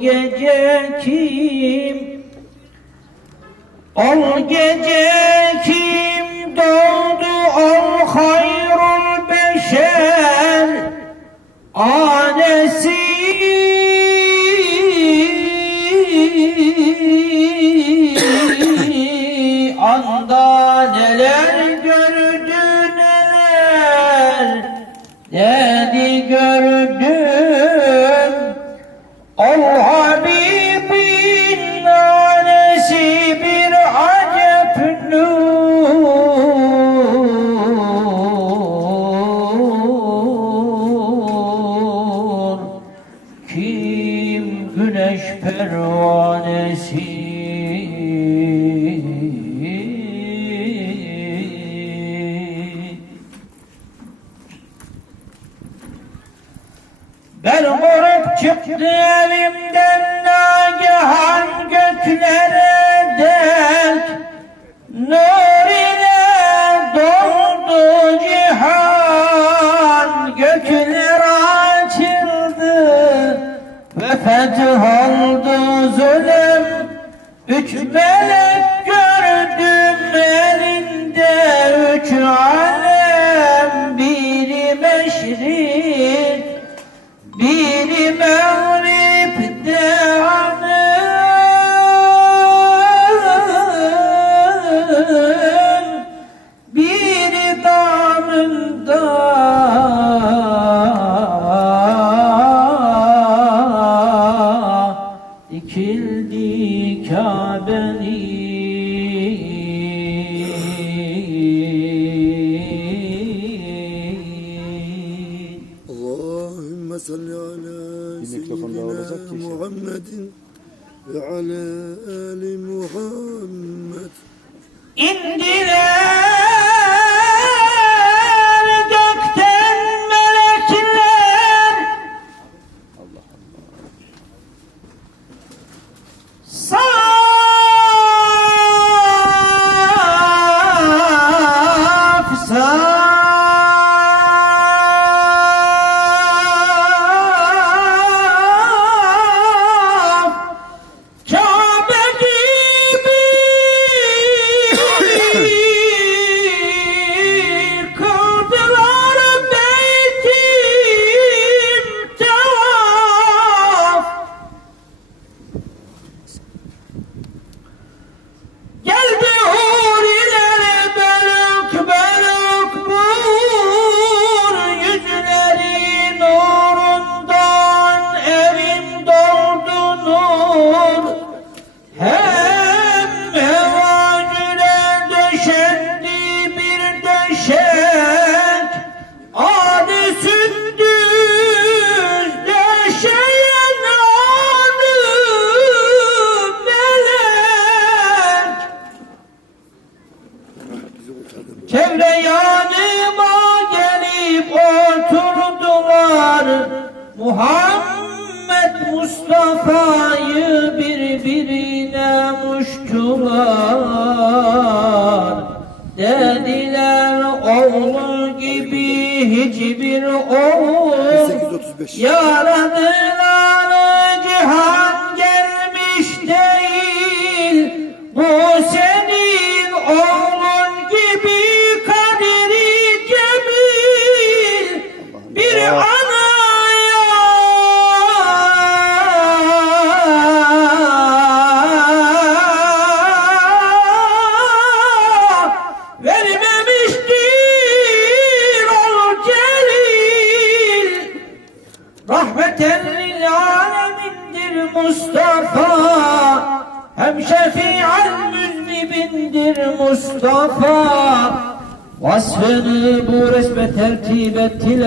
gece kim? O gece pervanesi Ben vurup çıktı göklere dek. Nur feth oldu zulüm Üç melek gördüm elinde üç alem Bir mikrofon. Muhammedin ve ala ali Muhammed. İndire Muhammed Mustafa'yı birbirine muştular Dediler oğlu gibi hiçbir oğul 1835. Yaradılar cihan Mustafa Hem şefi'al müznibindir Mustafa. Vasfını bu resme tertip ettiler